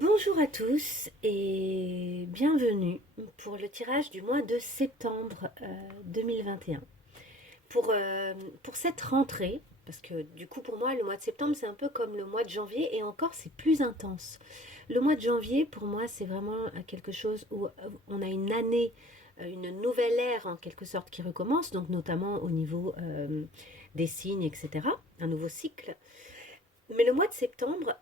Bonjour à tous et bienvenue pour le tirage du mois de septembre 2021. Pour cette rentrée, parce que du coup pour moi le mois de septembre c'est un peu comme le mois de janvier et encore c'est plus intense. Le mois de janvier pour moi c'est vraiment quelque chose où on a une année, une nouvelle ère en quelque sorte qui recommence, donc notamment au niveau des signes, etc. Un nouveau cycle. Mais le mois de septembre,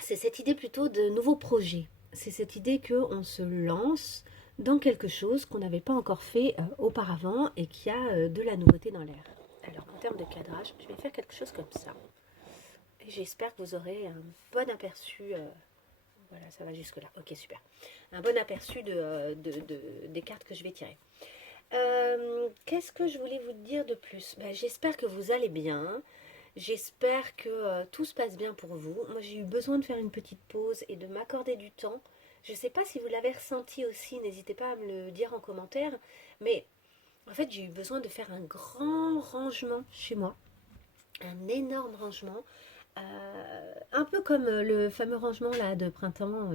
c'est cette idée plutôt de nouveaux projets. C'est cette idée qu'on se lance dans quelque chose qu'on n'avait pas encore fait auparavant et qui a de la nouveauté dans l'air. Alors en termes de cadrage, je vais faire quelque chose comme ça. Et j'espère que vous aurez un bon aperçu. Voilà, ça va jusque là. Ok, super. Un bon aperçu des cartes que je vais tirer. Qu'est-ce que je voulais vous dire de plus? J'espère que vous allez bien. J'espère que tout se passe bien pour vous. Moi, j'ai eu besoin de faire une petite pause et de m'accorder du temps. Je ne sais pas si vous l'avez ressenti aussi, n'hésitez pas à me le dire en commentaire. Mais en fait, j'ai eu besoin de faire un grand rangement chez moi. Un énorme rangement. Un peu comme le fameux rangement là de printemps.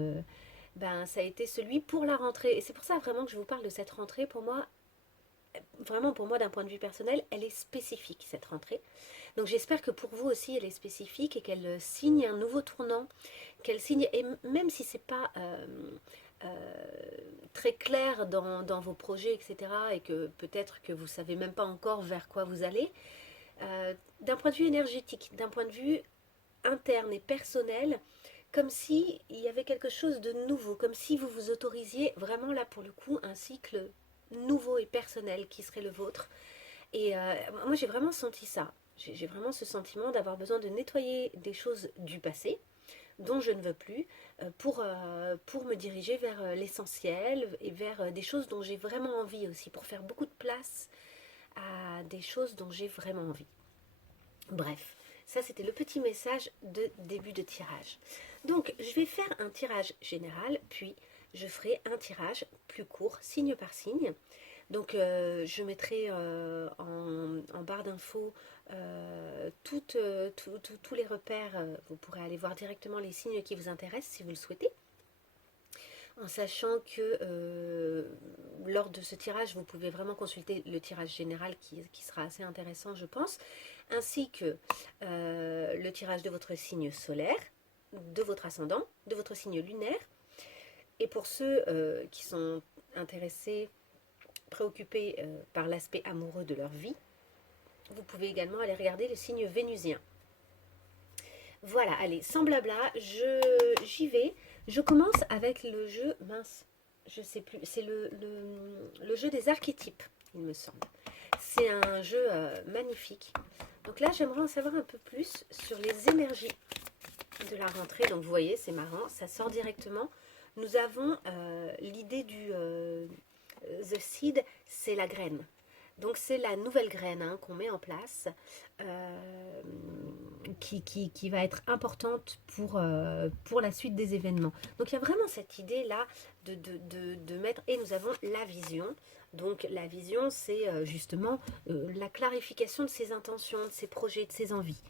Ça a été celui pour la rentrée. Et c'est pour ça vraiment que je vous parle de cette rentrée. Pour moi, vraiment pour moi d'un point de vue personnel, elle est spécifique cette rentrée. Donc j'espère que pour vous aussi elle est spécifique et qu'elle signe un nouveau tournant, qu'elle signe, et même si c'est pas très clair dans vos projets, etc., et que peut-être que vous savez même pas encore vers quoi vous allez, d'un point de vue énergétique, d'un point de vue interne et personnel, comme si il y avait quelque chose de nouveau, comme si vous vous autorisiez vraiment là pour le coup un cycle nouveau et personnel qui serait le vôtre. Et moi j'ai vraiment senti ça. J'ai vraiment ce sentiment d'avoir besoin de nettoyer des choses du passé dont je ne veux plus pour me diriger vers l'essentiel et vers des choses dont j'ai vraiment envie aussi, pour faire beaucoup de place à des choses dont j'ai vraiment envie. Bref, ça c'était le petit message de début de tirage. Donc je vais faire un tirage général, puis je ferai un tirage plus court, signe par signe. Donc je mettrai en barre d'infos tous les repères. Vous pourrez aller voir directement les signes qui vous intéressent si vous le souhaitez. En sachant que lors de ce tirage, vous pouvez vraiment consulter le tirage général qui sera assez intéressant, je pense, ainsi que le tirage de votre signe solaire, de votre ascendant, de votre signe lunaire. Et pour ceux qui sont intéressés, préoccupés par l'aspect amoureux de leur vie, vous pouvez également aller regarder le signe vénusien. Voilà, allez, sans blabla, j'y vais. Je commence avec le jeu, mince, je sais plus, c'est le jeu des archétypes, il me semble. C'est un jeu magnifique. Donc là, j'aimerais en savoir un peu plus sur les énergies de la rentrée. Donc vous voyez, c'est marrant, ça sort directement. Nous avons l'idée du The Seed, c'est la graine. Donc c'est la nouvelle graine qu'on met en place qui va être importante pour la suite des événements. Donc il y a vraiment cette idée-là de mettre... Et nous avons la vision. Donc la vision, c'est justement la clarification de ses intentions, de ses projets, de ses envies.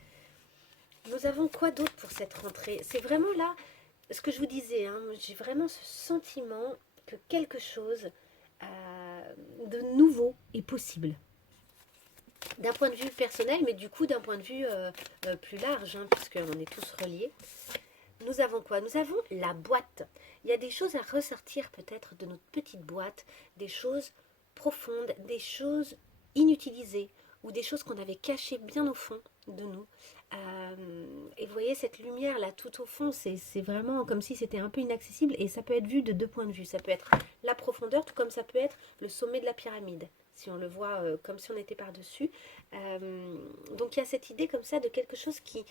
Nous avons quoi d'autre pour cette rentrée? C'est vraiment là, ce que je vous disais, j'ai vraiment ce sentiment que quelque chose de nouveau est possible. D'un point de vue personnel, mais du coup d'un point de vue plus large, puisqu'on est tous reliés. Nous avons quoi? Nous avons la boîte. Il y a des choses à ressortir peut-être de notre petite boîte, des choses profondes, des choses inutilisées, ou des choses qu'on avait cachées bien au fond de nous. Et vous voyez cette lumière là tout au fond, c'est vraiment comme si c'était un peu inaccessible, et ça peut être vu de deux points de vue. Ça peut être la profondeur, tout comme ça peut être le sommet de la pyramide, si on le voit comme si on était par-dessus. Donc il y a cette idée comme ça de quelque chose qui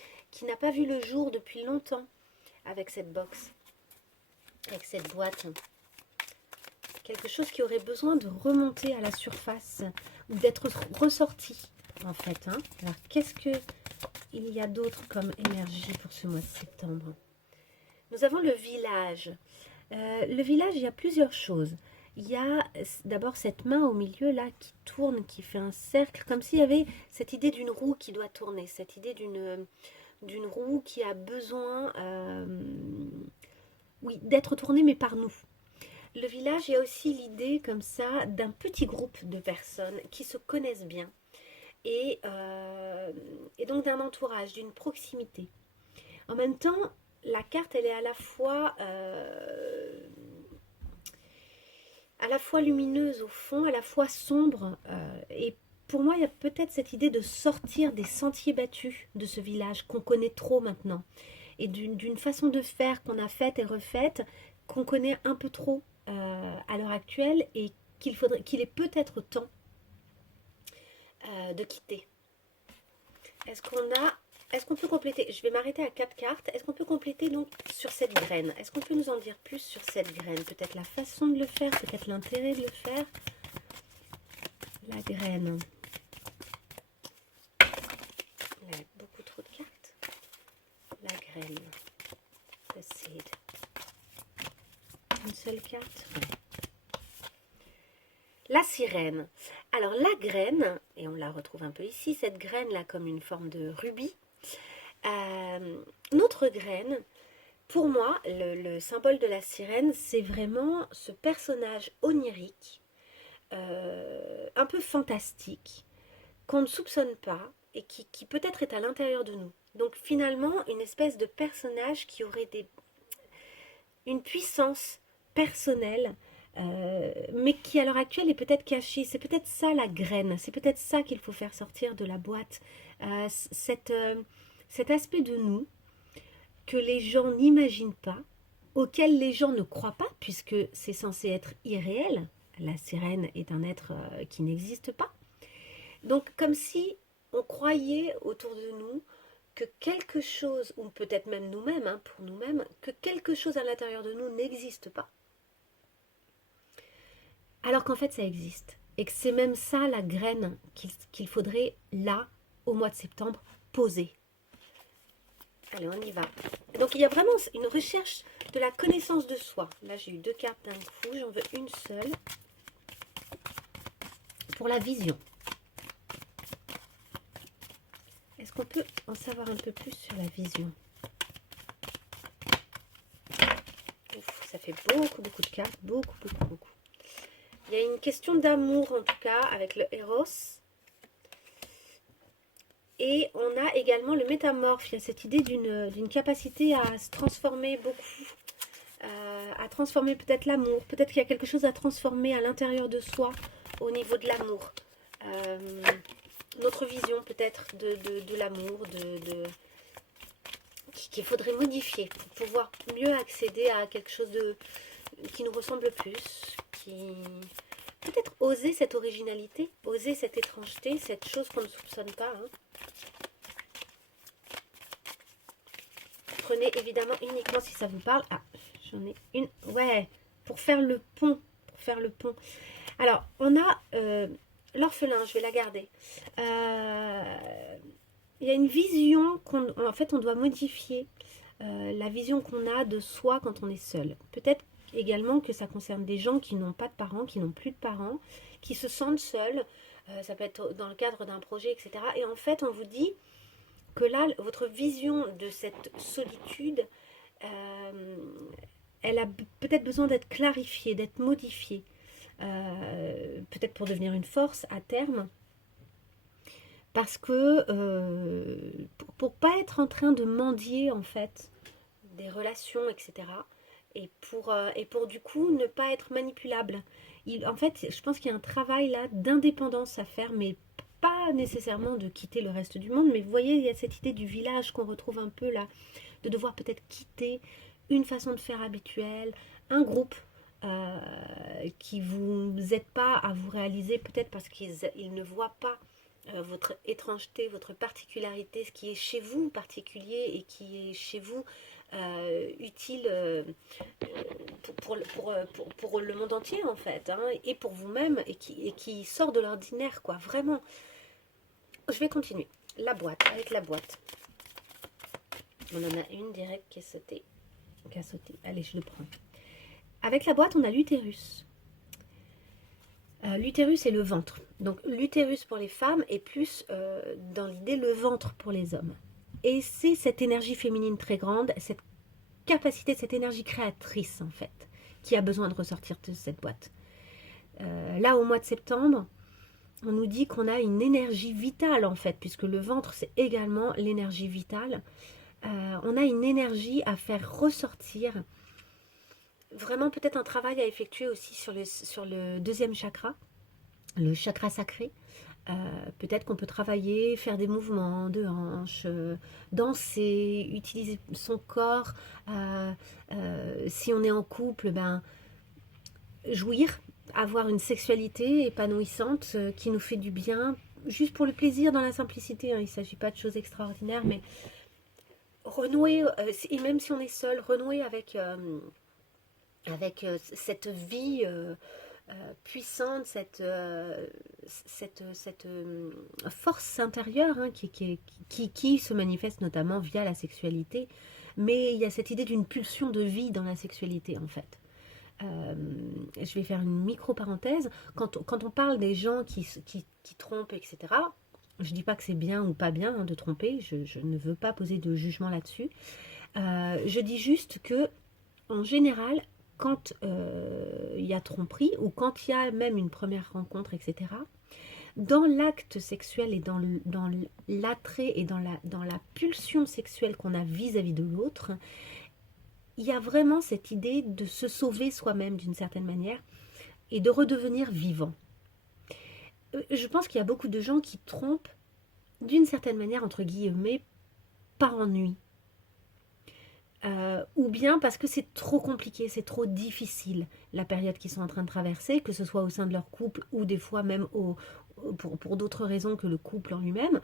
n'a pas vu le jour depuis longtemps avec cette box, avec cette boîte. Quelque chose qui aurait besoin de remonter à la surface ou d'être ressorti en fait. Alors qu'est-ce qu'il y a d'autre comme énergie pour ce mois de septembre? Nous avons le village. Le village, il y a plusieurs choses. Il y a d'abord cette main au milieu là qui tourne, qui fait un cercle, comme s'il y avait cette idée d'une roue qui doit tourner, cette idée d'une roue qui a besoin oui, d'être tourné, mais par nous. Le village, il y a aussi l'idée comme ça d'un petit groupe de personnes qui se connaissent bien et donc d'un entourage, d'une proximité. En même temps, la carte, elle est à la fois lumineuse au fond, à la fois sombre. Et pour moi, il y a peut-être cette idée de sortir des sentiers battus de ce village qu'on connaît trop maintenant. Et d'une façon de faire qu'on a faite et refaite, qu'on connaît un peu trop à l'heure actuelle et qu'il est peut-être temps de quitter. Est-ce qu'on peut compléter? Je vais m'arrêter à 4 cartes. Est-ce qu'on peut compléter donc sur cette graine? Est-ce qu'on peut nous en dire plus sur cette graine? Peut-être la façon de le faire, peut-être l'intérêt de le faire. La graine. Là, beaucoup trop de cartes. La graine. The seed. Une seule carte. La sirène. Alors la graine, et on la retrouve un peu ici, cette graine là comme une forme de rubis. Notre graine, pour moi, le symbole de la sirène, c'est vraiment ce personnage onirique, un peu fantastique, qu'on ne soupçonne pas et qui peut-être est à l'intérieur de nous. Donc finalement, une espèce de personnage qui aurait une puissance personnelle, mais qui à l'heure actuelle est peut-être cachée. C'est peut-être ça la graine, c'est peut-être ça qu'il faut faire sortir de la boîte. Cet aspect de nous que les gens n'imaginent pas, auquel les gens ne croient pas, puisque c'est censé être irréel. La sirène est un être qui n'existe pas. Donc comme si on croyait autour de nous que quelque chose, ou peut-être même nous-mêmes, hein, pour nous-mêmes, que quelque chose à l'intérieur de nous n'existe pas. Alors qu'en fait ça existe. Et que c'est même ça la graine qu'il faudrait, là, au mois de septembre, poser. Allez, on y va. Donc il y a vraiment une recherche de la connaissance de soi. Là j'ai eu 2 cartes d'un coup, j'en veux une seule. Pour la vision. Est-ce qu'on peut en savoir un peu plus sur la vision? Ouf, ça fait beaucoup de cartes, beaucoup. Il y a une question d'amour en tout cas avec le Eros. Et on a également le métamorphe. Il y a cette idée d'une capacité à se transformer beaucoup, à transformer peut-être l'amour. Peut-être qu'il y a quelque chose à transformer à l'intérieur de soi au niveau de l'amour. Notre vision peut-être de l'amour, qu'il faudrait modifier pour pouvoir mieux accéder à quelque chose qui nous ressemble plus, peut-être oser cette originalité, oser cette étrangeté, cette chose qu'on ne soupçonne pas. Hein. Prenez évidemment uniquement si ça vous parle. Ah, j'en ai une. Ouais, pour faire le pont. Alors, on a l'orphelin, je vais la garder. Il y a une vision en fait, on doit modifier la vision qu'on a de soi quand on est seul. Peut-être également que ça concerne des gens qui n'ont pas de parents, qui n'ont plus de parents, qui se sentent seuls. Ça peut être dans le cadre d'un projet, etc. Et en fait, on vous dit que là, votre vision de cette solitude, elle a peut-être besoin d'être clarifiée, d'être modifiée. Peut-être pour devenir une force à terme. Parce que pour pas être en train de mendier en fait des relations, etc. Et pour du coup ne pas être manipulable. En fait, je pense qu'il y a un travail là d'indépendance à faire, mais pas nécessairement de quitter le reste du monde. Mais vous voyez, il y a cette idée du village qu'on retrouve un peu là, de devoir peut-être quitter une façon de faire habituelle, un groupe qui vous aide pas à vous réaliser, peut-être parce qu'ils ne voient pas votre étrangeté, votre particularité, ce qui est chez vous particulier et qui est chez vous utile pour le monde entier en fait, hein, et pour vous-même, et qui sort de l'ordinaire, quoi, vraiment. Je vais continuer. La boîte, avec la boîte. On en a une directe qui a sauté. Allez, je le prends. Avec la boîte, on a l'utérus. L'utérus et le ventre. Donc l'utérus pour les femmes est plus dans l'idée le ventre pour les hommes. Et c'est cette énergie féminine très grande, cette capacité, cette énergie créatrice en fait, qui a besoin de ressortir de cette boîte. Là, au mois de septembre, on nous dit qu'on a une énergie vitale en fait, puisque le ventre c'est également l'énergie vitale. On a une énergie à faire ressortir. Vraiment peut-être un travail à effectuer aussi sur le deuxième chakra, le chakra sacré. Peut-être qu'on peut travailler, faire des mouvements de hanches, danser, utiliser son corps. Si on est en couple, ben, jouir, avoir une sexualité épanouissante qui nous fait du bien, juste pour le plaisir dans la simplicité. Hein. Il ne s'agit pas de choses extraordinaires, mais renouer, et même si on est seul, renouer avec cette vie puissante, cette force intérieure hein, qui se manifeste notamment via la sexualité. Mais il y a cette idée d'une pulsion de vie dans la sexualité en fait. Je vais faire une micro-parenthèse. Quand on parle des gens qui trompent, etc., je ne dis pas que c'est bien ou pas bien hein, de tromper, je ne veux pas poser de jugement là-dessus. Je dis juste que, en général, quand il y a tromperie ou quand il y a même une première rencontre, etc., dans l'acte sexuel et dans l'attrait et dans la pulsion sexuelle qu'on a vis-à-vis de l'autre, il y a vraiment cette idée de se sauver soi-même d'une certaine manière et de redevenir vivant. Je pense qu'il y a beaucoup de gens qui trompent d'une certaine manière, entre guillemets, par ennui. Ou bien parce que c'est trop compliqué, c'est trop difficile la période qu'ils sont en train de traverser, que ce soit au sein de leur couple ou des fois même pour d'autres raisons que le couple en lui-même.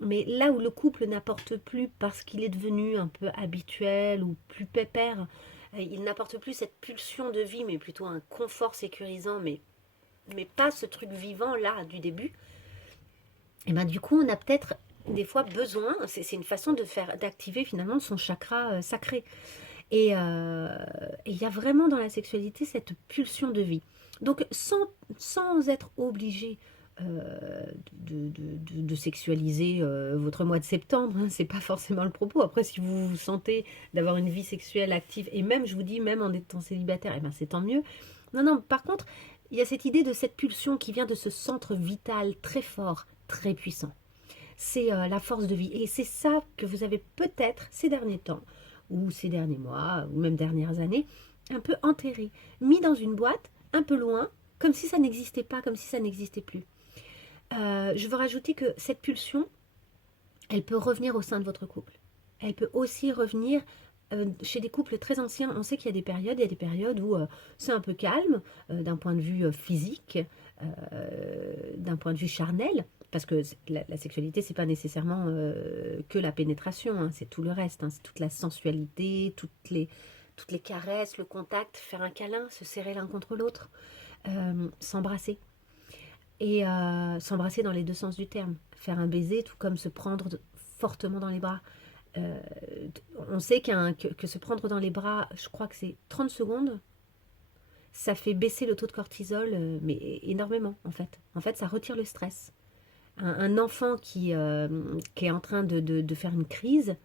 Mais là où le couple n'apporte plus parce qu'il est devenu un peu habituel ou plus pépère, il n'apporte plus cette pulsion de vie, mais plutôt un confort sécurisant, mais pas ce truc vivant là du début. Et ben du coup, on a peut-être des fois besoin, c'est une façon d'activer finalement son chakra sacré. Et il y a vraiment dans la sexualité cette pulsion de vie. Donc sans être obligé de sexualiser votre mois de septembre, hein, c'est pas forcément le propos. Après, si vous vous sentez d'avoir une vie sexuelle active, et même, je vous dis, même en étant célibataire, eh ben, c'est tant mieux. Non, non, par contre, il y a cette idée de cette pulsion qui vient de ce centre vital très fort, très puissant. C'est la force de vie. Et c'est ça que vous avez peut-être ces derniers temps, ou ces derniers mois, ou même dernières années, un peu enterré, mis dans une boîte, un peu loin, comme si ça n'existait pas, comme si ça n'existait plus. Je veux rajouter que cette pulsion, elle peut revenir au sein de votre couple. Elle peut aussi revenir chez des couples très anciens. On sait qu'il y a des périodes où c'est un peu calme d'un point de vue physique, d'un point de vue charnel, parce que la sexualité, c'est pas nécessairement que la pénétration, hein, c'est tout le reste, hein, c'est toute la sensualité, toutes les caresses, le contact, faire un câlin, se serrer l'un contre l'autre, s'embrasser. Et s'embrasser dans les deux sens du terme. Faire un baiser, tout comme se prendre fortement dans les bras. Euh, on sait que se prendre dans les bras, je crois que c'est 30 secondes, ça fait baisser le taux de cortisol, mais énormément en fait. En fait, ça retire le stress. Un enfant qui est en train de faire une crise,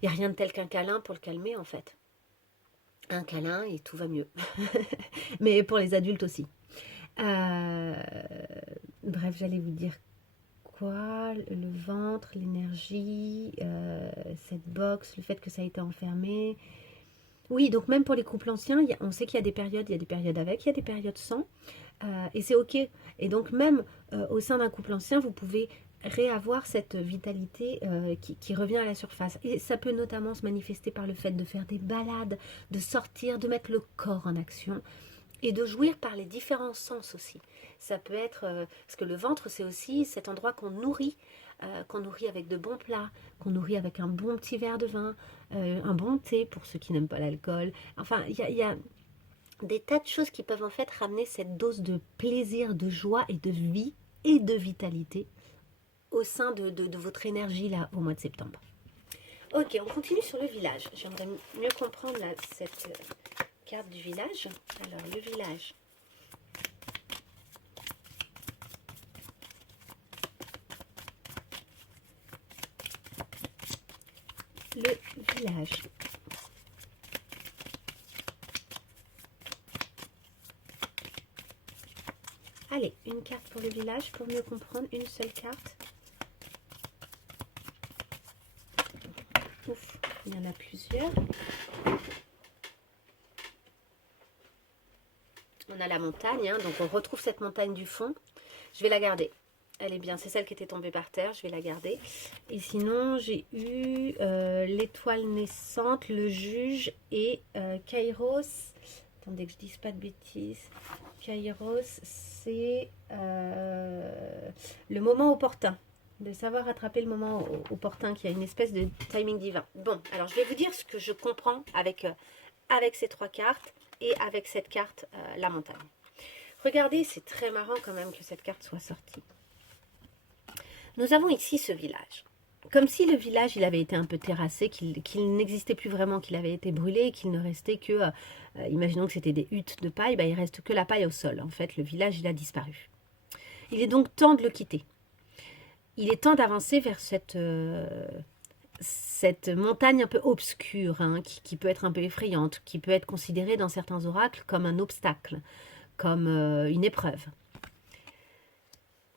il n'y a rien de tel qu'un câlin pour le calmer en fait. Un câlin et tout va mieux. Mais pour les adultes aussi. Euh, Bref, j'allais vous dire quoi, le ventre, l'énergie, cette box, le fait que ça a été enfermé. Oui, donc même pour les couples anciens, on sait qu'il y a des périodes, avec, il y a des périodes sans, et c'est ok. Et donc même au sein d'un couple ancien, vous pouvez réavoir cette vitalité qui revient à la surface. Et ça peut notamment se manifester par le fait de faire des balades, de sortir, de mettre le corps en action et de jouir par les différents sens aussi. Ça peut être, parce que le ventre c'est aussi cet endroit qu'on nourrit avec de bons plats, qu'on nourrit avec un bon petit verre de vin, un bon thé pour ceux qui n'aiment pas l'alcool. Enfin, il y a des tas de choses qui peuvent en fait ramener cette dose de plaisir, de joie et de vie et de vitalité au sein de votre énergie là au mois de septembre. Ok, on continue sur le village. J'aimerais mieux comprendre là, cette carte du village. Alors, le village. Le village. Allez, une carte pour le village, pour mieux comprendre, une seule carte. Ouf, il y en a plusieurs. On a la montagne, hein, donc on retrouve cette montagne du fond. Je vais la garder. Elle est bien, c'est celle qui était tombée par terre, je vais la garder. Et sinon, j'ai eu l'étoile naissante, le juge et Kairos. Attendez que je dise pas de bêtises. Kairos, c'est le moment opportun. De savoir rattraper le moment opportun, qui a une espèce de timing divin. Bon, alors je vais vous dire ce que je comprends avec ces 3 cartes et avec cette carte, la montagne. Regardez, c'est très marrant quand même que cette carte soit sortie. Nous avons ici ce village. Comme si le village, il avait été un peu terrassé, qu'il n'existait plus vraiment, qu'il avait été brûlé, qu'il ne restait que, imaginons que c'était des huttes de paille, il ne reste que la paille au sol. En fait, le village, il a disparu. Il est donc temps de le quitter. Il est temps d'avancer vers cette montagne un peu obscure, hein, qui peut être un peu effrayante, qui peut être considérée dans certains oracles comme un obstacle, comme une épreuve.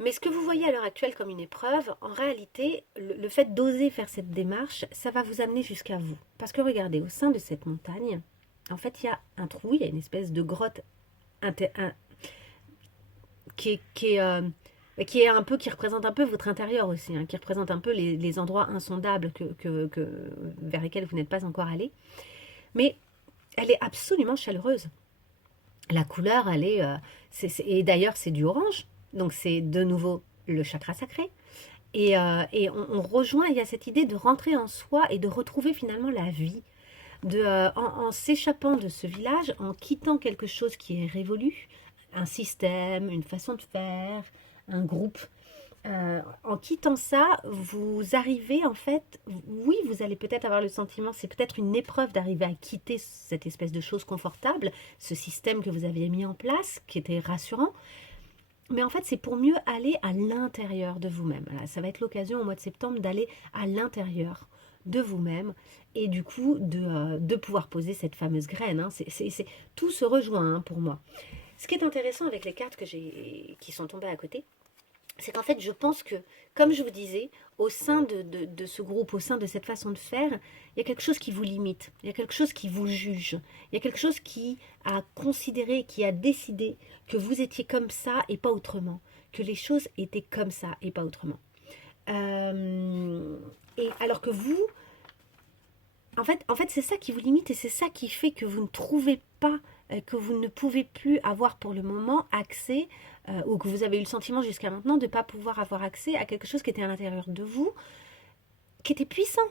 Mais ce que vous voyez à l'heure actuelle comme une épreuve, en réalité, le fait d'oser faire cette démarche, ça va vous amener jusqu'à vous. Parce que regardez, au sein de cette montagne, en fait, il y a un trou, il y a une espèce de grotte qui représente un peu votre intérieur aussi, hein, qui représente un peu les endroits insondables vers lesquels vous n'êtes pas encore allé. Mais elle est absolument chaleureuse. La couleur, elle est... et d'ailleurs, c'est du orange. Donc, c'est de nouveau le chakra sacré. Et on rejoint, il y a cette idée de rentrer en soi et de retrouver finalement la vie. En s'échappant de ce village, en quittant quelque chose qui est révolu, un système, une façon de faire, un groupe. En quittant ça, vous arrivez en fait, oui, vous allez peut-être avoir le sentiment, c'est peut-être une épreuve d'arriver à quitter cette espèce de chose confortable, ce système que vous aviez mis en place, qui était rassurant. Mais en fait, c'est pour mieux aller à l'intérieur de vous-même. Voilà, ça va être l'occasion au mois de septembre d'aller à l'intérieur de vous-même et du coup de pouvoir poser cette fameuse graine. Hein. Tout se rejoint, hein, pour moi. Ce qui est intéressant avec les cartes qui sont tombées à côté, c'est qu'en fait, je pense que, comme je vous disais, au sein de ce groupe, au sein de cette façon de faire, il y a quelque chose qui vous limite, il y a quelque chose qui vous juge, il y a quelque chose qui a considéré, qui a décidé que vous étiez comme ça et pas autrement, que les choses étaient comme ça et pas autrement. Et alors que vous, en fait c'est ça qui vous limite et c'est ça qui fait que vous ne trouvez pas, que vous ne pouvez plus avoir pour le moment accès, ou que vous avez eu le sentiment jusqu'à maintenant de ne pas pouvoir avoir accès à quelque chose qui était à l'intérieur de vous, qui était puissant,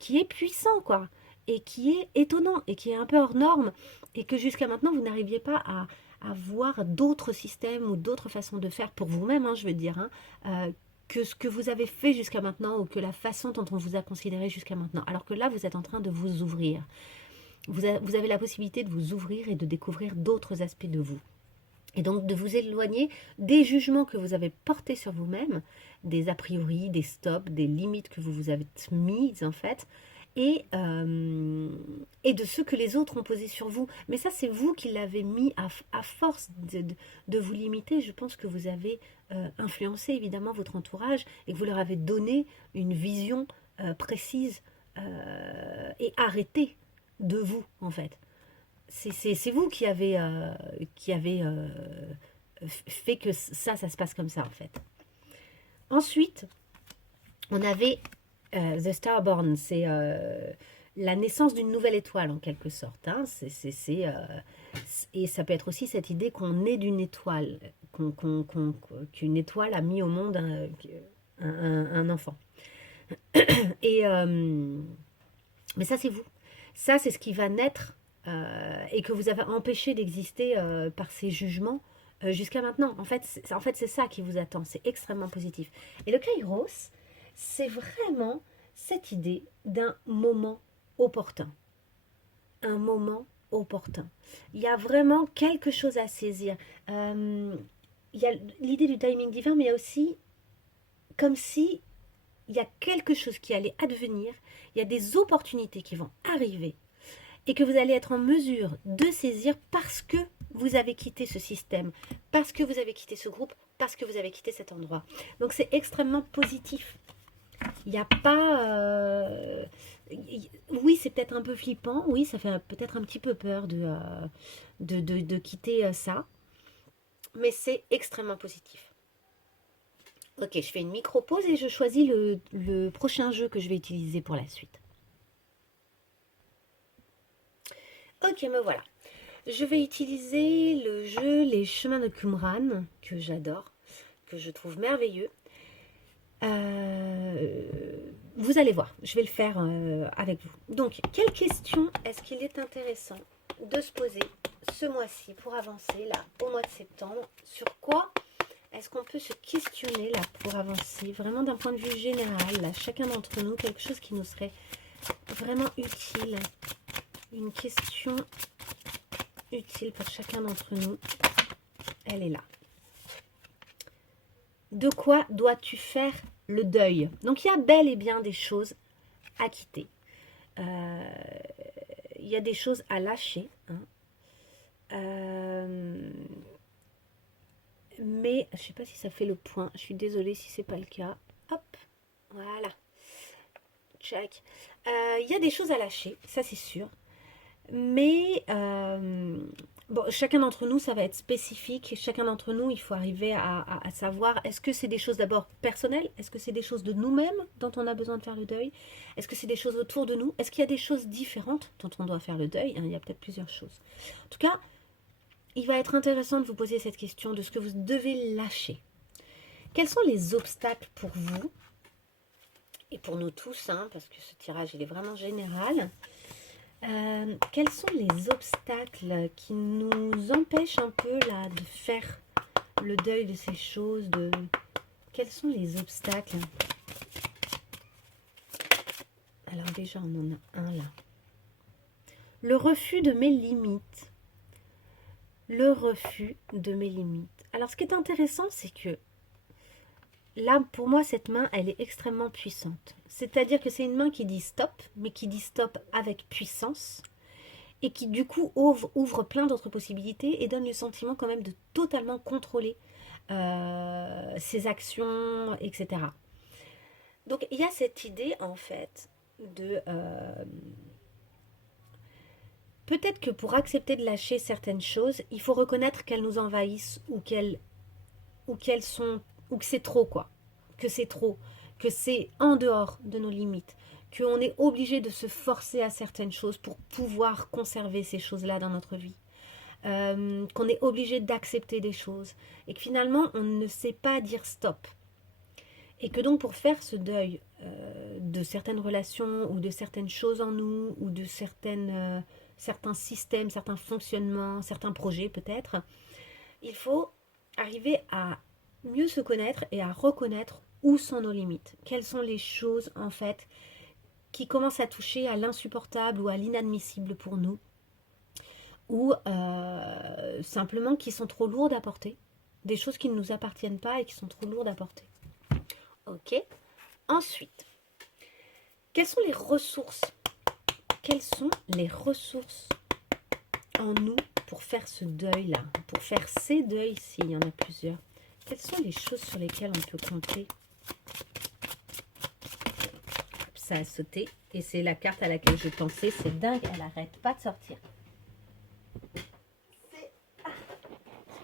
qui est puissant, quoi, et qui est étonnant, et qui est un peu hors norme, et que jusqu'à maintenant, vous n'arriviez pas à voir d'autres systèmes ou d'autres façons de faire pour vous-même, hein, je veux dire, hein, que ce que vous avez fait jusqu'à maintenant, ou que la façon dont on vous a considéré jusqu'à maintenant. Alors que là, vous êtes en train de vous ouvrir. Vous avez la possibilité de vous ouvrir et de découvrir d'autres aspects de vous. Et donc de vous éloigner des jugements que vous avez portés sur vous-même, des a priori, des stops, des limites que vous vous avez mises en fait, et de ceux que les autres ont posés sur vous. Mais ça, c'est vous qui l'avez mis à force de vous limiter. Je pense que vous avez influencé évidemment votre entourage et que vous leur avez donné une vision précise et arrêtée de vous en fait. C'est vous qui avez fait que ça se passe comme ça en fait. Ensuite, on avait The Starborn, c'est la naissance d'une nouvelle étoile en quelque sorte. Hein. Et ça peut être aussi cette idée qu'on est d'une étoile, qu'une étoile a mis au monde un enfant. Et, mais ça c'est vous. Ça c'est ce qui va naître. Et que vous avez empêché d'exister par ces jugements jusqu'à maintenant. En fait, c'est ça qui vous attend. C'est extrêmement positif. Et le Kairos, c'est vraiment cette idée d'un moment opportun. Un moment opportun. Il y a vraiment quelque chose à saisir. Il y a l'idée du timing divin, mais il y a aussi comme si il y a quelque chose qui allait advenir. Il y a des opportunités qui vont arriver. Et que vous allez être en mesure de saisir parce que vous avez quitté ce système, parce que vous avez quitté ce groupe, parce que vous avez quitté cet endroit. Donc c'est extrêmement positif. Il n'y a pas... Oui, c'est peut-être un peu flippant, oui, ça fait peut-être un petit peu peur de quitter ça, mais c'est extrêmement positif. Ok, je fais une micro-pause et je choisis le prochain jeu que je vais utiliser pour la suite. Ok, me voilà. Je vais utiliser le jeu Les Chemins de Qumran, que j'adore, que je trouve merveilleux. Vous allez voir, je vais le faire avec vous. Donc, quelle question est-ce qu'il est intéressant de se poser ce mois-ci pour avancer là au mois de septembre? Sur quoi est-ce qu'on peut se questionner là pour avancer vraiment d'un point de vue général, là, chacun d'entre nous, quelque chose qui nous serait vraiment utile, une question utile pour chacun d'entre nous, elle est là. De quoi dois-tu faire le deuil? Donc il y a bel et bien des choses à quitter. Il y a des choses à lâcher. Hein. Mais je ne sais pas si ça fait le point. Je suis désolée si ce n'est pas le cas. Hop, voilà. Check. Il y a des choses à lâcher, ça c'est sûr. Mais bon, chacun d'entre nous, ça va être spécifique. Chacun d'entre nous, il faut arriver à savoir, est-ce que c'est des choses d'abord personnelles? Est-ce que c'est des choses de nous-mêmes dont on a besoin de faire le deuil? Est-ce que c'est des choses autour de nous? Est-ce qu'il y a des choses différentes dont on doit faire le deuil? Il y a peut-être plusieurs choses. En tout cas, il va être intéressant de vous poser cette question de ce que vous devez lâcher. Quels sont les obstacles pour vous? Et pour nous tous, hein, parce que ce tirage, il est vraiment général. Quels sont les obstacles qui nous empêchent un peu là de faire le deuil de ces choses, quels sont les obstacles? Alors déjà on en a un là. Le refus de mes limites. Le refus de mes limites. Alors ce qui est intéressant, c'est que là, pour moi, cette main, elle est extrêmement puissante. C'est-à-dire que c'est une main qui dit stop, mais qui dit stop avec puissance. Et qui du coup ouvre plein d'autres possibilités et donne le sentiment quand même de totalement contrôler ses actions, etc. Donc il y a cette idée en fait de... peut-être que pour accepter de lâcher certaines choses, il faut reconnaître qu'elles nous envahissent ou qu'elles sont... ou que c'est trop quoi. Que c'est trop. Que c'est en dehors de nos limites. Qu'on est obligé de se forcer à certaines choses pour pouvoir conserver ces choses-là dans notre vie. Qu'on est obligé d'accepter des choses. Et que finalement, on ne sait pas dire stop. Et que donc pour faire ce deuil de certaines relations ou de certaines choses en nous ou de certains systèmes, certains fonctionnements, certains projets peut-être, il faut arriver à mieux se connaître et à reconnaître où sont nos limites. Quelles sont les choses en fait qui commencent à toucher à l'insupportable ou à l'inadmissible pour nous, ou simplement qui sont trop lourdes à porter, des choses qui ne nous appartiennent pas et qui sont trop lourdes à porter. Ok. Ensuite, quelles sont les ressources? Quelles sont les ressources en nous pour faire ce deuil-là, pour faire ces deuils s'il y en a plusieurs? Quelles sont les choses sur lesquelles on peut compter? Ça a sauté et c'est la carte à laquelle je pensais. C'est dingue, elle n'arrête pas de sortir.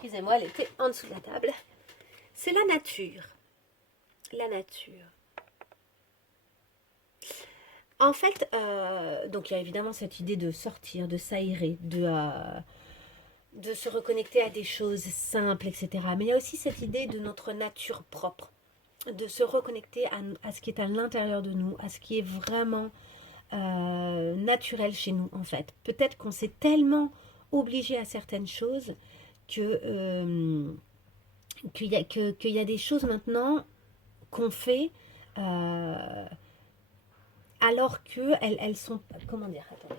Excusez-moi, elle était en dessous de la table. C'est la nature. La nature. En fait, donc il y a évidemment cette idée de sortir, de s'aérer, de se reconnecter à des choses simples, etc. Mais il y a aussi cette idée de notre nature propre, de se reconnecter à ce qui est à l'intérieur de nous, à ce qui est vraiment naturel chez nous, en fait. Peut-être qu'on s'est tellement obligé à certaines choses qu'il y a des choses maintenant qu'on fait alors qu'elles sont... Comment dire? Attendez.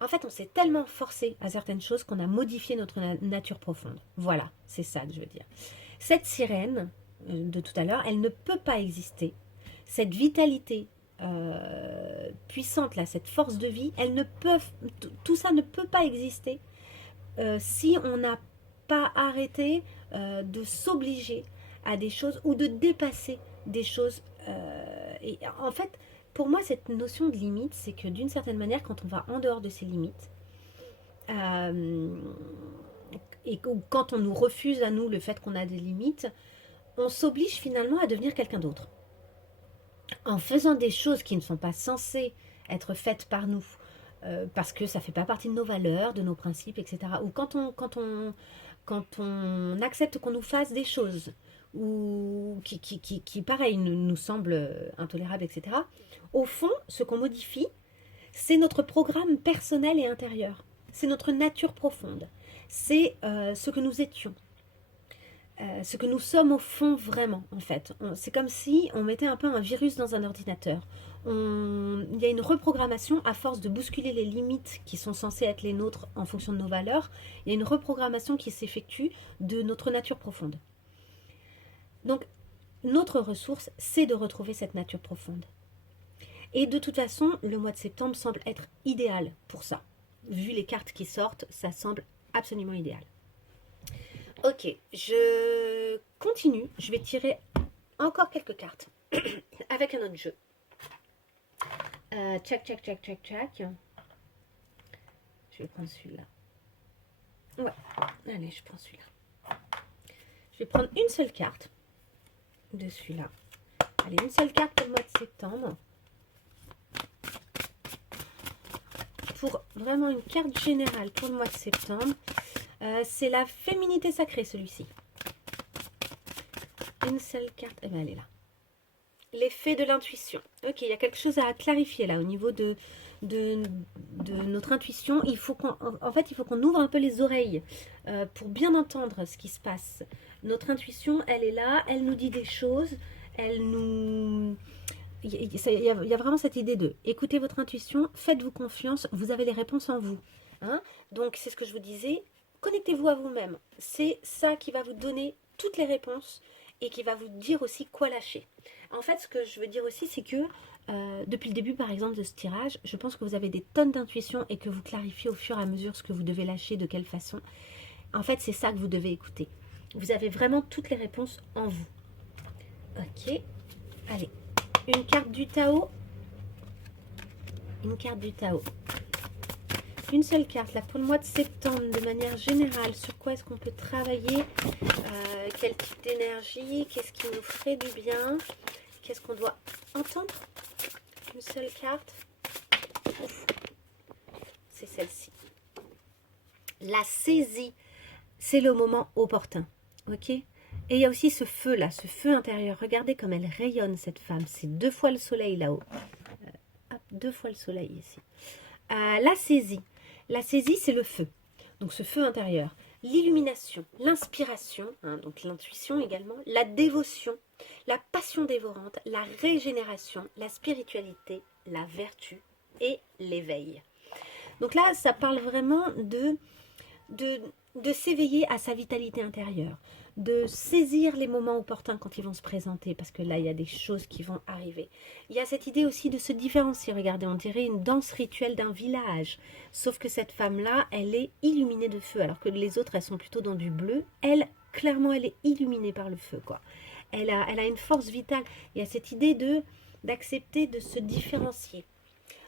En fait, on s'est tellement forcé à certaines choses qu'on a modifié notre nature profonde. Voilà, c'est ça que je veux dire. Cette sirène de tout à l'heure, elle ne peut pas exister. Cette vitalité puissante, là, cette force de vie, tout ça ne peut pas exister si on n'a pas arrêté de s'obliger à des choses ou de dépasser des choses. Et en fait, pour moi, cette notion de limite, c'est que d'une certaine manière, quand on va en dehors de ces limites, et quand on nous refuse à nous le fait qu'on a des limites, on s'oblige finalement à devenir quelqu'un d'autre. En faisant des choses qui ne sont pas censées être faites par nous, parce que ça ne fait pas partie de nos valeurs, de nos principes, etc. Ou quand on accepte qu'on nous fasse des choses ou qui pareil, nous semblent intolérables, etc. Au fond, ce qu'on modifie, c'est notre programme personnel et intérieur. C'est notre nature profonde. C'est ce que nous étions. Ce que nous sommes au fond vraiment, en fait. C'est comme si on mettait un peu un virus dans un ordinateur. Il y a une reprogrammation à force de bousculer les limites qui sont censées être les nôtres en fonction de nos valeurs. Il y a une reprogrammation qui s'effectue de notre nature profonde. Donc, notre ressource, c'est de retrouver cette nature profonde. Et de toute façon, le mois de septembre semble être idéal pour ça. Vu les cartes qui sortent, ça semble absolument idéal. Ok, je continue. Je vais tirer encore quelques cartes avec un autre jeu. Tchac. Je vais prendre celui-là. Ouais, allez, je prends celui-là. Je vais prendre une seule carte de celui-là. Allez, une seule carte pour le mois de septembre. Pour vraiment une carte générale pour le mois de septembre. C'est la féminité sacrée, celui-ci. Une seule carte. Eh bien, elle est là. L'effet de l'intuition. Ok, il y a quelque chose à clarifier là au niveau de notre intuition. Il faut qu'on ouvre un peu les oreilles pour bien entendre ce qui se passe. Notre intuition, elle est là. Elle nous dit des choses. Il y a vraiment cette idée de écoutez votre intuition, faites-vous confiance, vous avez les réponses en vous. Hein? Donc, c'est ce que je vous disais. Connectez-vous à vous-même. C'est ça qui va vous donner toutes les réponses et qui va vous dire aussi quoi lâcher. En fait, ce que je veux dire aussi, c'est que depuis le début, par exemple, de ce tirage, je pense que vous avez des tonnes d'intuition et que vous clarifiez au fur et à mesure ce que vous devez lâcher, de quelle façon. En fait, c'est ça que vous devez écouter. Vous avez vraiment toutes les réponses en vous. Ok. Allez. Une carte du Tao. Une carte du Tao. Une seule carte là pour le mois de septembre de manière générale. Sur quoi est-ce qu'on peut travailler quel type d'énergie? Qu'est-ce qui nous ferait du bien? Qu'est-ce qu'on doit entendre? Une seule carte. C'est celle-ci. La saisie. C'est le moment opportun. Ok? Et il y a aussi ce feu là, ce feu intérieur. Regardez comme elle rayonne cette femme. C'est 2 fois le soleil là-haut. 2 fois le soleil ici. La saisie. La saisie, c'est le feu. Donc ce feu intérieur. L'illumination, l'inspiration, hein, donc l'intuition également, la dévotion, la passion dévorante, la régénération, la spiritualité, la vertu et l'éveil. Donc là, ça parle vraiment de s'éveiller à sa vitalité intérieure, de saisir les moments opportuns quand ils vont se présenter, parce que là, il y a des choses qui vont arriver. Il y a cette idée aussi de se différencier. Regardez, on dirait une danse rituelle d'un village, sauf que cette femme-là, elle est illuminée de feu, alors que les autres, elles sont plutôt dans du bleu. Elle, clairement, elle est illuminée par le feu, quoi. Elle a une force vitale. Il y a cette idée d'accepter de se différencier,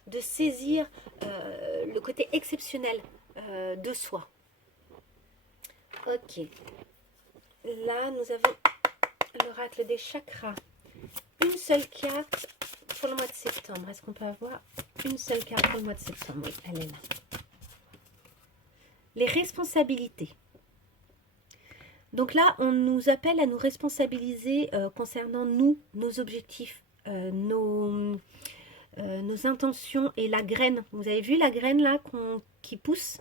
de saisir le côté exceptionnel de soi. Ok. Là, nous avons l'oracle des chakras. Une seule carte pour le mois de septembre. Est-ce qu'on peut avoir une seule carte pour le mois de septembre? Oui, elle est là. Les responsabilités. Donc là, on nous appelle à nous responsabiliser concernant nous, nos objectifs, nos intentions et la graine. Vous avez vu la graine là qui pousse?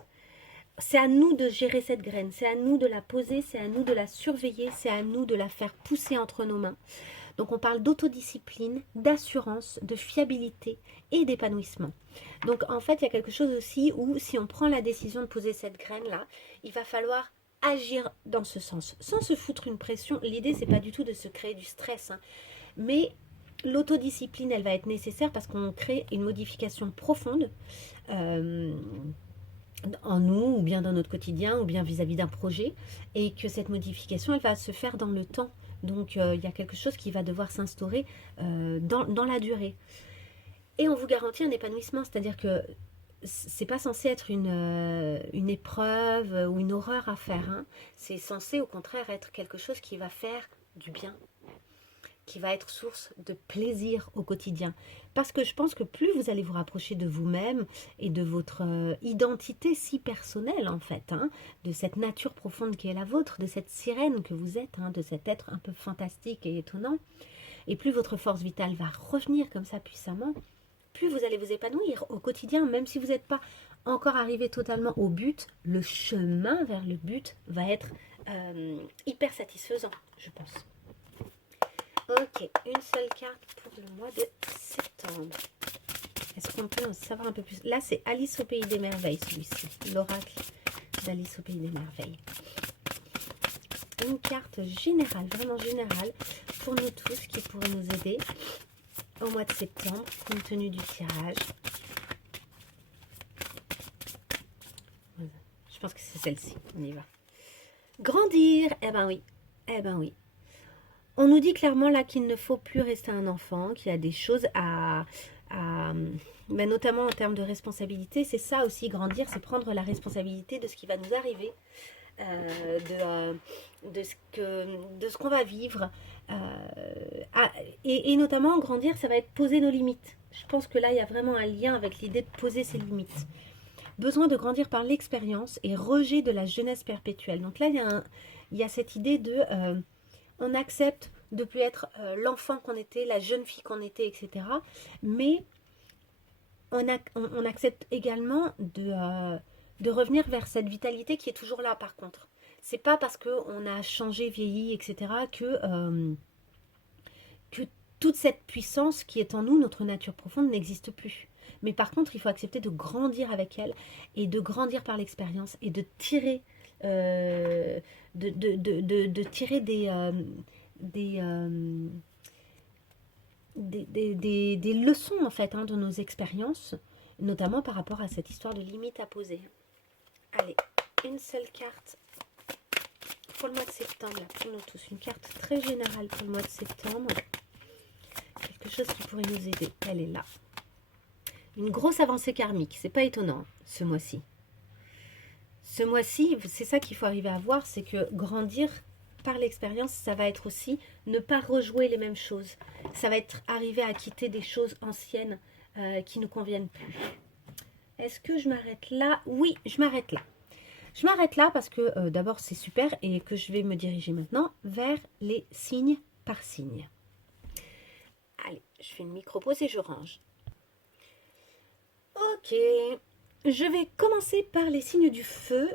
C'est à nous de gérer cette graine, c'est à nous de la poser, c'est à nous de la surveiller, c'est à nous de la faire pousser entre nos mains. Donc on parle d'autodiscipline, d'assurance, de fiabilité et d'épanouissement. Donc en fait, il y a quelque chose aussi où si on prend la décision de poser cette graine-là, il va falloir agir dans ce sens, sans se foutre une pression. L'idée, c'est pas du tout de se créer du stress, hein, mais L'autodiscipline, elle va être nécessaire parce qu'on crée une modification profonde euh, en nous, ou bien dans notre quotidien, ou bien vis-à-vis d'un projet, et que cette modification, elle va se faire dans le temps. Donc, il y a quelque chose qui va devoir s'instaurer dans la durée. Et on vous garantit un épanouissement, c'est-à-dire que c'est pas censé être une épreuve ou une horreur à faire, hein. C'est censé au contraire être quelque chose qui va faire du bien, qui va être source de plaisir au quotidien. Parce que je pense que plus vous allez vous rapprocher de vous-même et de votre identité si personnelle en fait, hein, de cette nature profonde qui est la vôtre, de cette sirène que vous êtes, hein, de cet être un peu fantastique et étonnant, et plus votre force vitale va revenir comme ça puissamment, plus vous allez vous épanouir au quotidien, même si vous n'êtes pas encore arrivé totalement au but, le chemin vers le but va être hyper satisfaisant, je pense. Ok, une seule carte pour le mois de septembre. Est-ce qu'on peut en savoir un peu plus? Là, c'est Alice au Pays des Merveilles, celui-ci. L'oracle d'Alice au Pays des Merveilles. Une carte générale, vraiment générale, pour nous tous, qui pourrait nous aider au mois de septembre, compte tenu du tirage. Je pense que c'est celle-ci. On y va. Grandir. Eh ben oui. Eh ben oui. On nous dit clairement là qu'il ne faut plus rester un enfant, qu'il y a des choses ben notamment en termes de responsabilité. C'est ça aussi, grandir, c'est prendre la responsabilité de ce qui va nous arriver, de ce qu'on va vivre. Et notamment, grandir, ça va être poser nos limites. Je pense que là, il y a vraiment un lien avec l'idée de poser ses limites. Besoin de grandir par l'expérience et rejet de la jeunesse perpétuelle. Donc là, il y a cette idée de... on accepte de plus être l'enfant qu'on était, la jeune fille qu'on était, etc. Mais on accepte également de revenir vers cette vitalité qui est toujours là, par contre. C'est pas parce qu'on a changé, vieilli, etc. que toute cette puissance qui est en nous, notre nature profonde, n'existe plus. Mais par contre, il faut accepter de grandir avec elle et de grandir par l'expérience et de tirer, de tirer des leçons en fait, hein, de nos expériences, notamment par rapport à cette histoire de limite à poser. Allez, une seule carte pour le mois de septembre, là, pour nous tous. Une carte très générale pour le mois de septembre. Quelque chose qui pourrait nous aider. Elle est là. Une grosse avancée karmique. C'est pas étonnant ce mois-ci. Ce mois-ci, c'est ça qu'il faut arriver à voir, c'est que grandir par l'expérience, ça va être aussi ne pas rejouer les mêmes choses. Ça va être arriver à quitter des choses anciennes qui ne nous conviennent plus. Est-ce que je m'arrête là? Oui, je m'arrête là. Je m'arrête là parce que d'abord c'est super et que je vais me diriger maintenant vers les signes par signe. Allez, je fais une micro-pause et je range. Ok, je vais commencer par les signes du feu,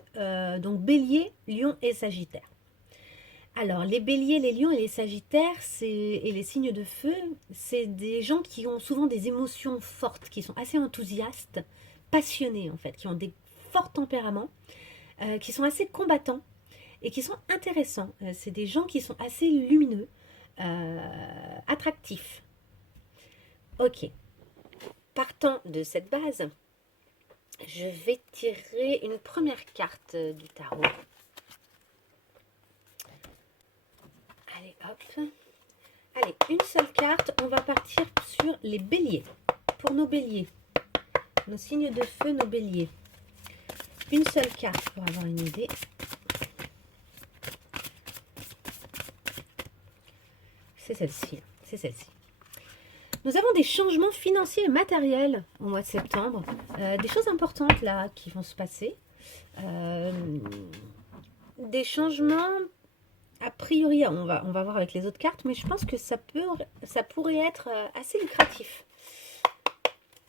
donc Bélier, Lion et Sagittaire. Alors, les béliers, les lions et les sagittaires, et les signes de feu, c'est des gens qui ont souvent des émotions fortes, qui sont assez enthousiastes, passionnés en fait, qui ont des forts tempéraments, qui sont assez combattants et qui sont intéressants. C'est des gens qui sont assez lumineux, attractifs. Ok. Partant de cette base, je vais tirer une première carte du tarot. Allez, hop. Allez, une seule carte. On va partir sur les béliers. Pour nos béliers. Nos signes de feu, nos béliers. Une seule carte pour avoir une idée. C'est celle-ci. C'est celle-ci. Nous avons des changements financiers et matériels au mois de septembre. Des choses importantes là qui vont se passer. Des changements... A priori, on va voir avec les autres cartes, mais je pense que ça pourrait être assez lucratif.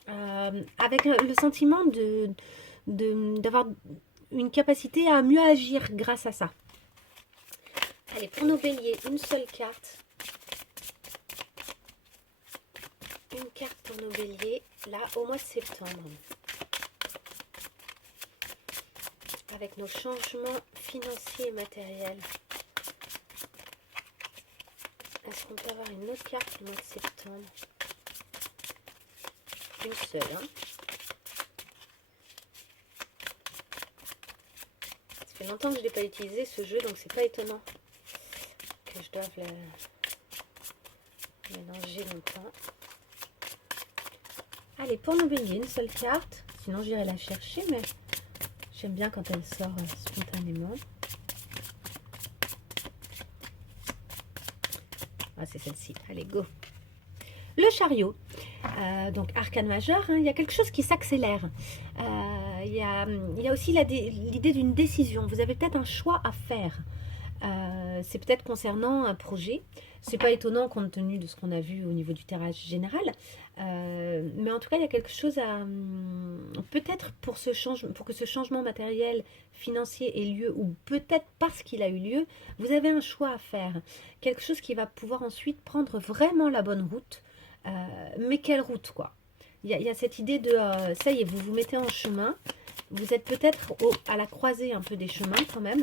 Avec le sentiment d'avoir une capacité à mieux agir grâce à ça. Allez, pour nos béliers, une seule carte. Une carte pour nos béliers, là, au mois de septembre. Avec nos changements financiers et matériels. Est-ce qu'on peut avoir une autre carte du mois de septembre? Une seule, hein. Ça fait longtemps que je ne l'ai pas utilisé ce jeu, donc c'est pas étonnant que je doive le mélanger longtemps. Allez, pour nos béliers, une seule carte. Sinon, j'irai la chercher, mais j'aime bien quand elle sort spontanément. Ah, c'est celle-ci. Allez, go. Le chariot. Donc, arcane majeur, hein, il y a quelque chose qui s'accélère. Il y a aussi l'idée d'une décision. Vous avez peut-être un choix à faire. C'est peut-être concernant un projet. C'est pas étonnant compte tenu de ce qu'on a vu au niveau du tirage général. Mais en tout cas, il y a quelque chose à... peut-être pour que ce changement matériel, financier ait lieu, ou peut-être parce qu'il a eu lieu, vous avez un choix à faire. Quelque chose qui va pouvoir ensuite prendre vraiment la bonne route. Mais quelle route, quoi? Il y a cette idée de... ça y est, vous vous mettez en chemin. Vous êtes peut-être à la croisée un peu des chemins quand même.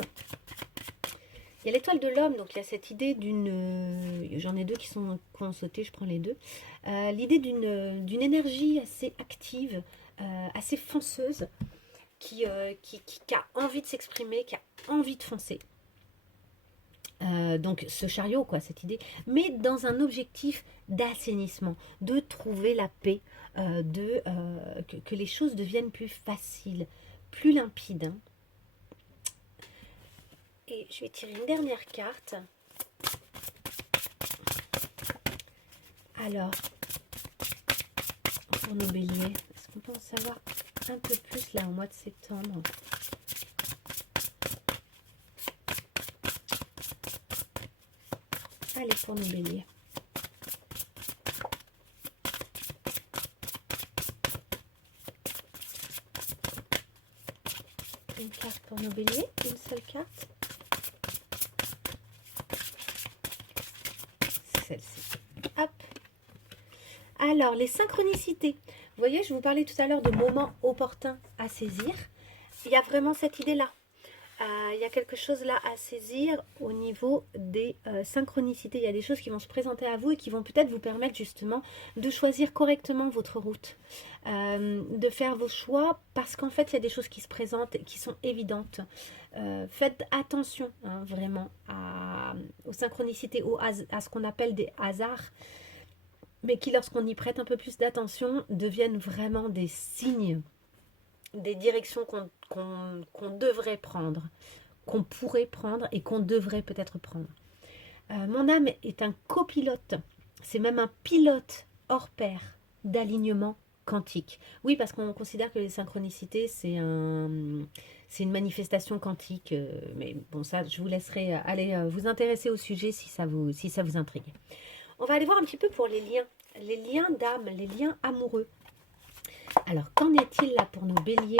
Il y a l'étoile de l'homme, donc il y a cette idée d'une... j'en ai deux qui ont sauté, je prends les deux. L'idée d'une énergie assez active, assez fonceuse, qui a envie de s'exprimer, qui a envie de foncer. Donc ce chariot, quoi, cette idée, mais dans un objectif d'assainissement, de trouver la paix, que les choses deviennent plus faciles, plus limpides. Hein. Et je vais tirer une dernière carte. Alors, pour nos béliers, est-ce qu'on peut en savoir un peu plus là au mois de septembre? Allez, pour nos béliers. Une carte pour nos béliers, une seule carte. Celle-ci. Hop. Alors, les synchronicités. Vous voyez, je vous parlais tout à l'heure de moments opportuns à saisir. Il y a vraiment cette idée-là. Il y a quelque chose là à saisir au niveau des synchronicités. Il y a des choses qui vont se présenter à vous et qui vont peut-être vous permettre justement de choisir correctement votre route, de faire vos choix parce qu'en fait il y a des choses qui se présentent et qui sont évidentes. Faites attention hein, vraiment aux synchronicités, à ce qu'on appelle des hasards, mais qui lorsqu'on y prête un peu plus d'attention deviennent vraiment des signes, des directions qu'on devrait prendre, qu'on pourrait prendre et qu'on devrait peut-être prendre. Mon âme est un copilote, c'est même un pilote hors pair d'alignement quantique. Oui, parce qu'on considère que les synchronicités, c'est une manifestation quantique, mais bon, ça, je vous laisserai aller vous intéresser au sujet si ça vous intrigue. On va aller voir un petit peu pour les liens d'âme, les liens amoureux. Alors, qu'en est-il là pour nos béliers?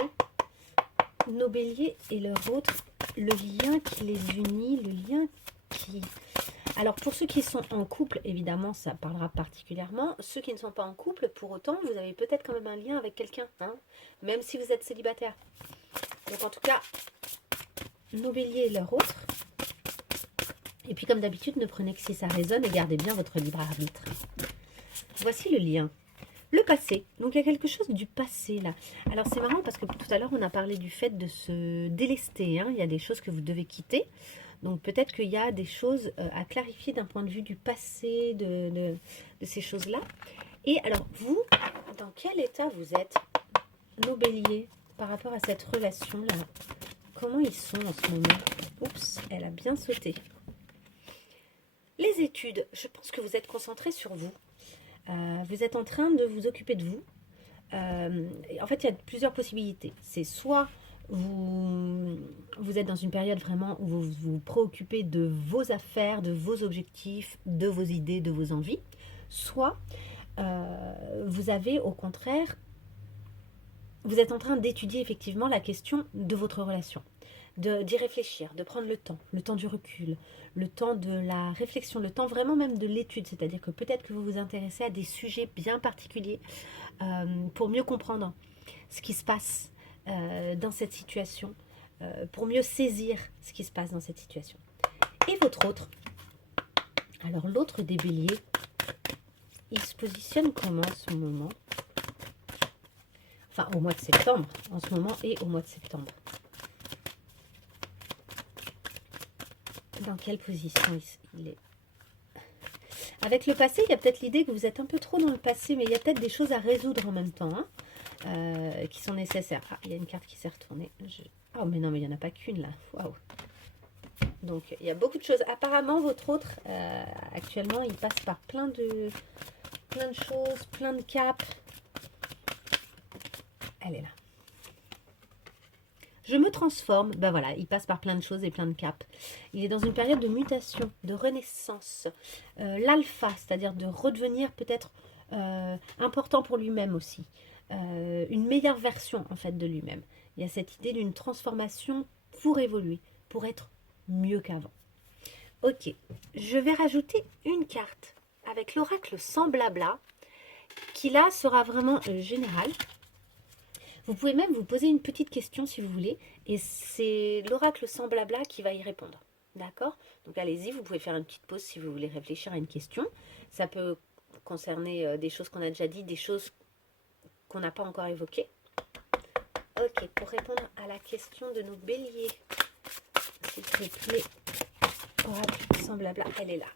Nos béliers et leur autre, le lien qui les unit, le lien qui... Alors, pour ceux qui sont en couple, évidemment, ça parlera particulièrement. Ceux qui ne sont pas en couple, pour autant, vous avez peut-être quand même un lien avec quelqu'un, hein, même si vous êtes célibataire. Donc, en tout cas, nos béliers et leur autre. Et puis, comme d'habitude, ne prenez que si ça résonne et gardez bien votre libre arbitre. Voici le lien. Le passé. Donc, il y a quelque chose du passé, là. Alors, c'est marrant parce que tout à l'heure, on a parlé du fait de se délester. Hein. Il y a des choses que vous devez quitter. Donc, peut-être qu'il y a des choses à clarifier d'un point de vue du passé, de ces choses-là. Et alors, vous, dans quel état vous êtes, nos béliers, par rapport à cette relation-là? Comment ils sont en ce moment? Oups, elle a bien sauté. Les études. Je pense que vous êtes concentrés sur vous. Vous êtes en train de vous occuper de vous. En fait, il y a plusieurs possibilités. C'est soit vous êtes dans une période vraiment où vous vous préoccupez de vos affaires, de vos objectifs, de vos idées, de vos envies. Soit vous avez au contraire, vous êtes en train d'étudier effectivement la question de votre relation. D'y réfléchir, de prendre le temps du recul, le temps de la réflexion, le temps vraiment même de l'étude, c'est-à-dire que peut-être que vous vous intéressez à des sujets bien particuliers pour mieux comprendre ce qui se passe dans cette situation, pour mieux saisir ce qui se passe dans cette situation. Et votre autre, Alors l'autre des béliers, il se positionne comment en ce moment? Enfin, au mois de septembre, en ce moment et au mois de septembre. Dans quelle position il est? Avec le passé, il y a peut-être l'idée que vous êtes un peu trop dans le passé, mais il y a peut-être des choses à résoudre en même temps, hein, qui sont nécessaires. Ah, il y a une carte qui s'est retournée. Oh, mais non, mais il n'y en a pas qu'une là. Waouh. Donc, il y a beaucoup de choses. Apparemment, votre autre, actuellement, il passe par plein de choses, plein de caps. Elle est là. Je me transforme. Ben voilà, il passe par plein de choses et plein de caps. Il est dans une période de mutation, de renaissance. L'alpha, c'est-à-dire de redevenir peut-être important pour lui-même aussi. Une meilleure version en fait de lui-même. Il y a cette idée d'une transformation pour évoluer, pour être mieux qu'avant. Ok, je vais rajouter une carte avec l'oracle sans blabla, qui là sera vraiment général. Vous pouvez même vous poser une petite question si vous voulez, et c'est l'oracle sans blabla qui va y répondre. D'accord? Donc allez-y, vous pouvez faire une petite pause si vous voulez réfléchir à une question. Ça peut concerner des choses qu'on a déjà dit, des choses qu'on n'a pas encore évoquées. Ok, pour répondre à la question de nos béliers, s'il te plaît, oracle sans blabla, elle est là.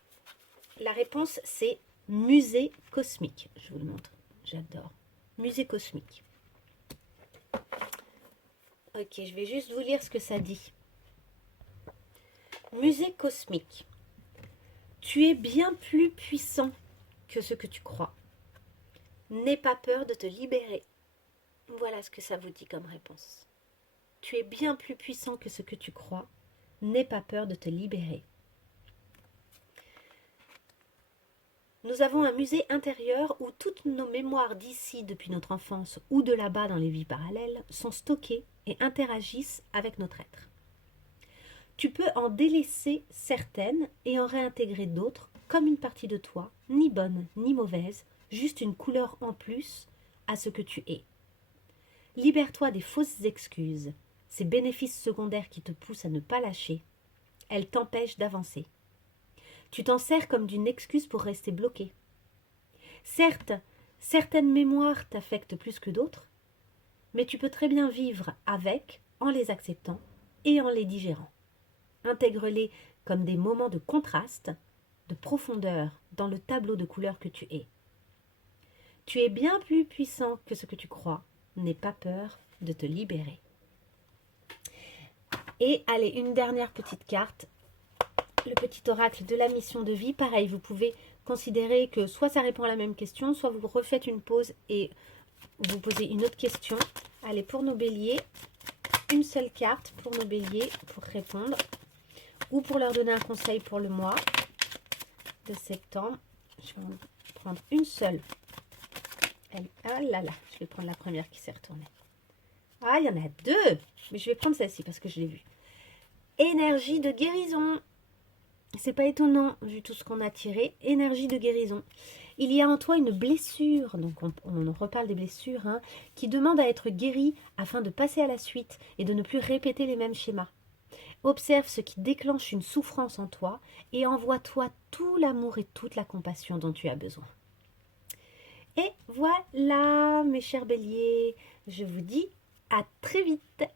La réponse, c'est musée cosmique. Je vous le montre, j'adore. Musée cosmique. Ok, je vais juste vous lire ce que ça dit. Musée cosmique. Tu es bien plus puissant que ce que tu crois. N'aie pas peur de te libérer. Voilà ce que ça vous dit comme réponse. Tu es bien plus puissant que ce que tu crois. N'aie pas peur de te libérer. Nous avons un musée intérieur où toutes nos mémoires d'ici depuis notre enfance ou de là-bas dans les vies parallèles sont stockées et interagissent avec notre être. Tu peux en délaisser certaines et en réintégrer d'autres comme une partie de toi, ni bonne ni mauvaise, juste une couleur en plus à ce que tu es. Libère-toi des fausses excuses, ces bénéfices secondaires qui te poussent à ne pas lâcher. Elles t'empêchent d'avancer. Tu t'en sers comme d'une excuse pour rester bloqué. Certes, certaines mémoires t'affectent plus que d'autres, mais tu peux très bien vivre avec, en les acceptant et en les digérant. Intègre-les comme des moments de contraste, de profondeur dans le tableau de couleurs que tu es. Tu es bien plus puissant que ce que tu crois. N'aie pas peur de te libérer. Et allez, une dernière petite carte. Le petit oracle de la mission de vie. Pareil, vous pouvez considérer que soit ça répond à la même question, soit vous refaites une pause et vous posez une autre question. Allez, pour nos béliers, une seule carte pour nos béliers pour répondre. Ou pour leur donner un conseil pour le mois de septembre. Je vais en prendre une seule. Ah là là, je vais prendre la première qui s'est retournée. Ah, il y en a deux. Mais je vais prendre celle-ci parce que je l'ai vue. Énergie de guérison. C'est pas étonnant vu tout ce qu'on a tiré. Énergie de guérison. Il y a en toi une blessure, donc on reparle des blessures, hein, qui demande à être guérie afin de passer à la suite et de ne plus répéter les mêmes schémas. Observe ce qui déclenche une souffrance en toi et envoie-toi tout l'amour et toute la compassion dont tu as besoin. Et voilà, mes chers béliers, je vous dis à très vite.